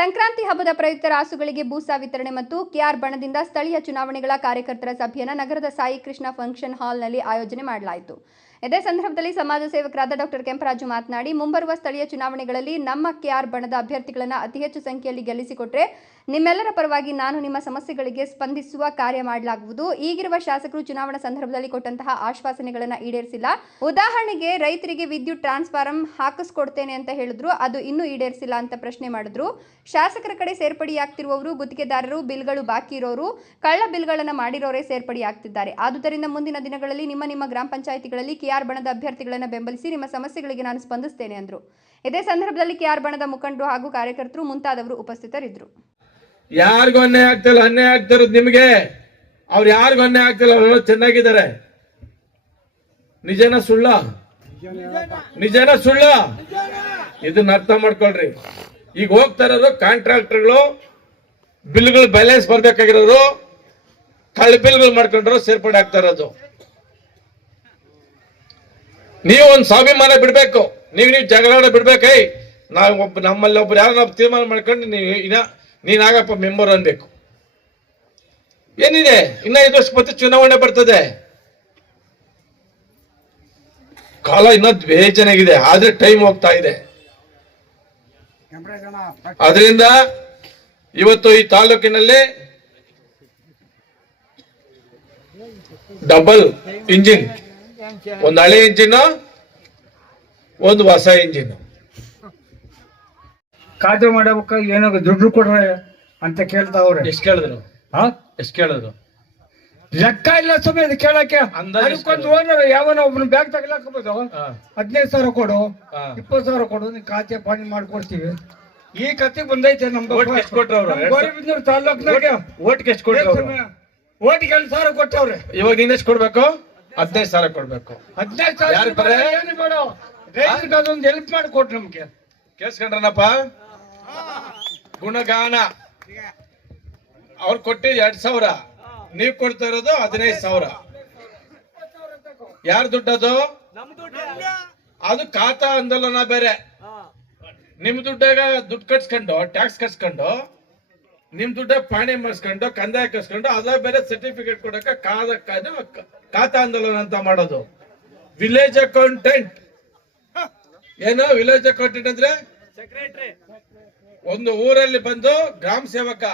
ಸಂಕ್ರಾಂತಿ ಹಬ್ಬದ ಪ್ರಯುಕ್ತ ರಾಸುಗಳಿಗೆ ಬೂಸಾ ವಿತರಣೆ ಮತ್ತು ಕೆಆರ್ ಬಣದಿಂದ ಸ್ಥಳೀಯ ಚುನಾವಣೆಗಳ ಕಾರ್ಯಕರ್ತರ ಸಭೆಯನ್ನು ನಗರದ ಸಾಯಿ ಕೃಷ್ಣ ಫಂಕ್ಷನ್ ಹಾಲ್ನಲ್ಲಿ ಆಯೋಜನೆ ಮಾಡಲಾಯಿತು. ಇದೇ ಸಂದರ್ಭದಲ್ಲಿ ಸಮಾಜ ಸೇವಕರಾದ ಡಾಕ್ಟರ್ ಕೆಂಪರಾಜು ಮಾತನಾಡಿ, ಮುಂಬರುವ ಸ್ಥಳೀಯ ಚುನಾವಣೆಗಳಲ್ಲಿ ನಮ್ಮ ಕೆಆರ್ ಬಣದ ಅಭ್ಯರ್ಥಿಗಳನ್ನು ಅತಿ ಹೆಚ್ಚು ಸಂಖ್ಯೆಯಲ್ಲಿ ಗೆಲ್ಲಿಸಿಕೊಟ್ಟರೆ ನಿಮ್ಮೆಲ್ಲರ ಪರವಾಗಿ ನಾನು ನಿಮ್ಮ ಸಮಸ್ಯೆಗಳಿಗೆ ಸ್ಪಂದಿಸುವ ಕಾರ್ಯ ಮಾಡಲಾಗುವುದು. ಈಗಿರುವ ಶಾಸಕರು ಚುನಾವಣಾ ಸಂದರ್ಭದಲ್ಲಿ ಕೊಟ್ಟಂತಹ ಆಶ್ವಾಸನೆಗಳನ್ನು ಈಡೇರಿಸಿಲ್ಲ. ಉದಾಹರಣೆಗೆ ರೈತರಿಗೆ ವಿದ್ಯುತ್ ಟ್ರಾನ್ಸ್ಫಾರ್ಮರ್ ಹಾಕಿಸ್ಕೊಡ್ತೇನೆ ಅಂತ ಹೇಳಿದ್ರು, ಅದು ಇನ್ನೂ ಈಡೇರಿಸಿಲ್ಲ ಅಂತ ಪ್ರಶ್ನೆ ಮಾಡಿದ್ರು. ಶಾಸಕರ ಕಡೆ ಸೇರ್ಪಡೆಯಾಗ್ತಿರುವವರು ಗುತ್ತಿಗೆದಾರರು, ಬಿಲ್ಗಳು ಬಾಕಿ ಇರೋರು, ಕಳ್ಳ ಬಿಲ್ಗಳನ್ನು ಮಾಡಿರೋರೇ ಸೇರ್ಪಡೆಯಾಗ್ತಿದ್ದಾರೆ. ಆದುದರಿಂದ ಮುಂದಿನ ದಿನಗಳಲ್ಲಿ ನಿಮ್ಮ ಗ್ರಾಮ ಪಂಚಾಯಿತಿಗಳಲ್ಲಿ ಕೆಆರ್ ಬಣದ ಅಭ್ಯರ್ಥಿಗಳನ್ನು ಬೆಂಬಲಿಸಿ ನಿಮ್ಮ ಸಮಸ್ಯೆಗಳಿಗೆ ನಾನು ಸ್ಪಂದಿಸುತ್ತೇನೆ ಎಂದರು. ಇದೇ ಸಂದರ್ಭದಲ್ಲಿ ಕೆಆರ್ ಬಣದ ಮುಖಂಡರು ಹಾಗೂ ಕಾರ್ಯಕರ್ತರು ಮುಂತಾದವರು ಉಪಸ್ಥಿತರಿದ್ದರು. ಯಾರಿಗೂ ಅನ್ಯಾಯ ಆಗ್ತಿಲ್ಲ, ಅನ್ಯಾಯ ಆಗ್ತಿರೋದು ನಿಮಗೆ. ಅವ್ರು ಯಾರಿಗೂ ಅನ್ಯಾಯ ಆಗ್ತಿಲ್ಲ, ಅವರು ಚೆನ್ನಾಗಿದ್ದಾರೆ. ನಿಜನ ಸುಳ್ಳ? ನಿಜನ ಸುಳ್ಳ? ಇದನ್ನ ಅರ್ಥ ಮಾಡ್ಕೊಳ್ರಿ. ಈಗ ಹೋಗ್ತಾ ಇರೋರು ಕಾಂಟ್ರಾಕ್ಟರ್ಗಳು, ಬಿಲ್ಗಳು ಬ್ಯಾಲೆನ್ಸ್ ಬರ್ಬೇಕಾಗಿರೋರು, ಕಳ್ಳ ಬಿಲ್ಗಳು ಮಾಡ್ಕೊಂಡ್ರು ಸೇರ್ಪಡೆ ಆಗ್ತಾ ಇರೋದು. ನೀವು ಒಂದು ಸ್ವಾಭಿಮಾನ ಬಿಡ್ಬೇಕು. ನೀವು ಜಗಳ ಬಿಡ್ಬೇಕೈ. ನಾವು ನಮ್ಮಲ್ಲಿ ಒಬ್ರು ಯಾರು ನಾವು ತೀರ್ಮಾನ ಮಾಡ್ಕೊಂಡು ನೀನಾಗಪ್ಪ ಮೆಂಬರ್ ಅನ್ಬೇಕು. ಏನಿದೆ, ಇನ್ನ 5 ವರ್ಷ ಮತ್ತೆ ಚುನಾವಣೆ ಬರ್ತದೆ. ಕಾಲ ಇನ್ನ ಬೇಜನಾಗಿದೆ, ಆದ್ರೆ ಟೈಮ್ ಹೋಗ್ತಾ ಇದೆ. ಅದರಿಂದ ಇವತ್ತು ಈ ತಾಲೂಕಿನಲ್ಲಿ ಡಬಲ್ ಇಂಜಿನ್, ಒಂದು ಹಳೆ ಇಂಜಿನ್, ಒಂದು ಹೊಸ ಇಂಜಿನ್. ಖಾತೆ ಮಾಡಬೇಕು, ಏನೋ ದುಡ್ಡು ಕೊಡ್ರೆ ಅಂತ ಕೇಳ್ತಾವ್ರೆ. ಎಷ್ಟು ಕೇಳಿದ್ರು? ಎಷ್ಟು ಕೇಳಿದ್ರು? ಲೆಕ್ಕ ಇಲ್ಲ ಸುಮ್ಮನೆ ಇದು ಕೇಳಕ್ಕೆ. ಅದಕ್ಕೊಂದು ಓನರ್ ಯಾವನ ಒಬ್ನು ಬ್ಯಾಗ್ ತಗಲಾಕಬಹುದು, 15,000 ಕೊಡು, 20,000 ಕೊಡು, ನೀನ್ ಖಾತೆ ಪಾಣಿ ಮಾಡ್ಕೊಡ್ತೀವಿ. ಈ ಕತೆ ಬಂದೈತೆ ನಮ್ದು. ಗೋರಿಬಿದನೂರು ತಾಲೂಕಿನಾಗೆ ಓಟ್ಗೆ ಎಷ್ಟು ಕೊಟ್ರು? ಓಟಿಗೆ 2,000 ಕೊಟ್ಟವ್ರೆ. ಇವಾಗ ನೀನ್ ಎಷ್ಟು ಕೊಡ್ಬೇಕು? 15,000 ಕೊಡ್ಬೇಕು. 15,000 ಏನು ಬೇಡ, ರೈತರಿಗೆ ಅದೊಂದು ಹೆಲ್ಪ್ ಮಾಡಿ ಕೊಟ್ರು ನಮ್ಗೆ. ಕೇಳಿಸ್ಕೊಂಡ್ರನಪ್ಪ? ಗುಣಗಾನ ಅವ್ರು ಕೊಟ್ಟಿದ್ 2,000, ನೀವ್ ಕೊಡ್ತಾ ಇರೋದು 15,000. ಯಾರ ದುಡ್ಡದು? ಅದು ಖಾತಾ ಆಂದೋಲನ ಬೇರೆ. ನಿಮ್ ದುಡ್ಡಾಗ ದುಡ್ಡು ಕಟ್ಸ್ಕೊಂಡು, ಟ್ಯಾಕ್ಸ್ ಕಟ್ಸ್ಕೊಂಡು, ನಿಮ್ ದುಡ್ಡ ಪಾಣಿ ಮಾಡಿಸ್ಕೊಂಡು, ಕಂದಾಯ ಕಟ್ಸ್ಕೊಂಡು, ಅದ ಬೇರೆ ಸರ್ಟಿಫಿಕೇಟ್ ಕೊಡಕ ಖಾತಾ ಆಂದೋಲನ ಅಂತ ಮಾಡೋದು. ವಿಲೇಜ್ ಅಕೌಂಟೆಂಟ್ ಏನು? ವಿಲೇಜ್ ಅಕೌಂಟೆಂಟ್ ಅಂದ್ರೆ ಒಂದು ಊರಲ್ಲಿ ಬಂದು ಗ್ರಾಮ ಸೇವಕ,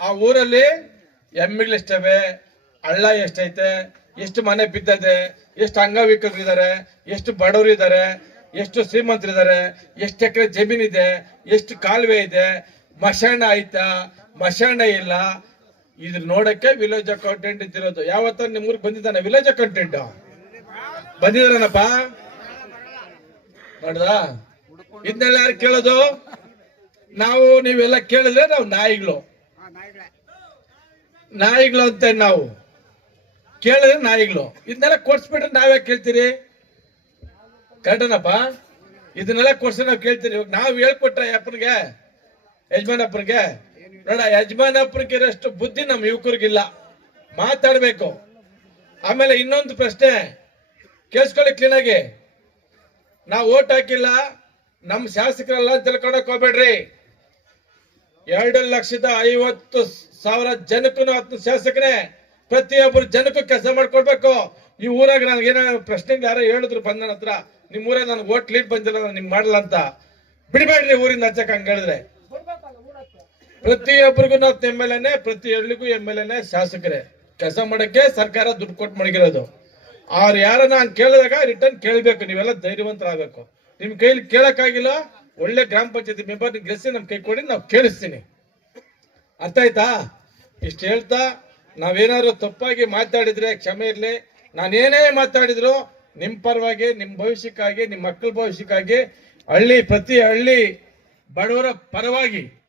ಆ ಊರಲ್ಲಿ ಎಮ್ಮೆಗಳು ಎಷ್ಟವೆ, ಹಳ್ಳ ಎಷ್ಟೈತೆ, ಎಷ್ಟು ಮನೆ ಬಿದ್ದದೆ, ಎಷ್ಟು ಅಂಗವಿಕಲರಿದ್ದಾರೆ, ಎಷ್ಟು ಬಡವರು ಇದ್ದಾರೆ, ಎಷ್ಟು ಶ್ರೀಮಂತರಿದ್ದಾರೆ, ಎಷ್ಟು ಎಕರೆ ಜಮೀನಿದೆ, ಎಷ್ಟು ಕಾಲುವೆ ಇದೆ, ಮಶಾಣ ಆಯ್ತಾ, ಮಶಾಣ ಇಲ್ಲ, ಇದ್ರ ನೋಡಕ್ಕೆ ವಿಲೇಜ್ ಅಕೌಂಟೆಂಟ್ ಇದ್ದಿರೋದು. ಯಾವತ್ತ ನಿಮ್ ಊರಿಗೆ ಬಂದಿದ್ದಾನೆ ವಿಲೇಜ್ ಅಕೌಂಟೆಂಟ್? ಬಂದಿದ್ದಾನಪ್ಪ? ನೋಡ್ದ? ಇದನ್ನೆಲ್ಲ ಯಾರು ಕೇಳೋದು? ನಾವು ನೀವೆಲ್ಲ ಕೇಳಿದ್ರೆ ನಾವು ನಾಯಿಗಳು ಅಂತ ನಾವು ಕೇಳಿದ್ರೆ ನಾಯಿಗಳು. ಇದನ್ನೆಲ್ಲ ಕೊಡ್ಸ್ಬಿಟ್ರೆ ನಾವೇ ಕೇಳ್ತೀರಿ? ಕರೆಕ್ಟನಪ್ಪ? ಇದನ್ನೆಲ್ಲ ಕೊಡ್ಸಿ ನಾವು ಕೇಳ್ತೀರಿ? ಇವಾಗ ನಾವು ಹೇಳ್ಕೊಟ್ರೆ ಅಪ್ಪನಿಗೆ, ಯಜಮಾನಪ್ಪನಿಗೆ, ನೋಡ ಯಜಮಾನಪ್ಪನಿಗೆ ಇರೋಷ್ಟು ಬುದ್ಧಿ ನಮ್ಮ ಯುವಕರಿಗಿಲ್ಲ. ಮಾತಾಡ್ಬೇಕು. ಆಮೇಲೆ ಇನ್ನೊಂದು ಪ್ರಶ್ನೆ ಕೇಳಿಸ್ಕೊಳ್ಳಿ ಕ್ಲೀನಾಗಿ. ನಾವು ಓಟ್ ಹಾಕಿಲ್ಲ, ನಮ್ಮ ಶಾಸಕರೆಲ್ಲ ತಿಳ್ಕೊಳಕ್ ಹೋಗ್ಬೇಡ್ರಿ. 2,50,000 ಜನಕ್ಕೂ 10 ಶಾಸಕನೇ, ಪ್ರತಿಯೊಬ್ಬರು ಜನಕ್ಕೂ ಕೆಲಸ ಮಾಡ್ಕೊಡ್ಬೇಕು. ಈ ಊರಾಗ ನನಗೆ ಏನೋ ಪ್ರಶ್ನೆ ಯಾರೋ ಹೇಳಿದ್ರು ಬಂದ ಹತ್ರ, ನಿಮ್ ಊರಾಗ ನನ್ಗೆ ಓಟ್ ಲೀಡ್ ಬಂದಿಲ್ಲ, ನಾನು ನಿಮ್ ಮಾಡಲ್ಲ ಅಂತ. ಬಿಡ್ಬೇಡ್ರಿ ಊರಿಂದ ಹಚ್ಚಕ್. ಹಂಗ ಹೇಳಿದ್ರೆ ಪ್ರತಿಯೊಬ್ಬರಿಗೂ ನಾವು MLA, ಪ್ರತಿ ಹಳ್ಳಿಗೂ MLA ಶಾಸಕರೇ. ಕೆಲಸ ಮಾಡಕ್ಕೆ ಸರ್ಕಾರ ದುಡ್ಡು ಕೊಟ್ಟು ಮಡಗಿರೋದು. ಅವ್ರು ಯಾರನ್ನ ಹಂಗೆ ಕೇಳಿದಾಗ ರಿಟರ್ನ್ ಕೇಳಬೇಕು. ನೀವೆಲ್ಲ ಧೈರ್ಯವಂತರಾಗಬೇಕು. ನಿಮ್ ಕೈಲಿ ಕೇಳಕ್ಕಾಗಿಲ್ಲ, ಒಳ್ಳೆ ಗ್ರಾಮ ಪಂಚಾಯತಿ ಮೆಂಬರ್ ಗೆಲ್ಸಿ ನಮ್ ಕೈ ಕೊಡಿ, ನಾವು ಕೇಳಿಸ್ತೀನಿ. ಅರ್ಥ ಆಯ್ತಾ? ಇಷ್ಟು ಹೇಳ್ತಾ, ನಾವೇನಾದ್ರು ತಪ್ಪಾಗಿ ಮಾತಾಡಿದ್ರೆ ಕ್ಷಮೆ ಇರ್ಲಿ. ನಾನೇನೇ ಮಾತಾಡಿದ್ರು ನಿಮ್ ಪರವಾಗಿ, ನಿಮ್ ಭವಿಷ್ಯಕ್ಕಾಗಿ, ನಿಮ್ ಮಕ್ಕಳ ಭವಿಷ್ಯಕ್ಕಾಗಿ, ಪ್ರತಿ ಹಳ್ಳಿ ಬಡವರ ಪರವಾಗಿ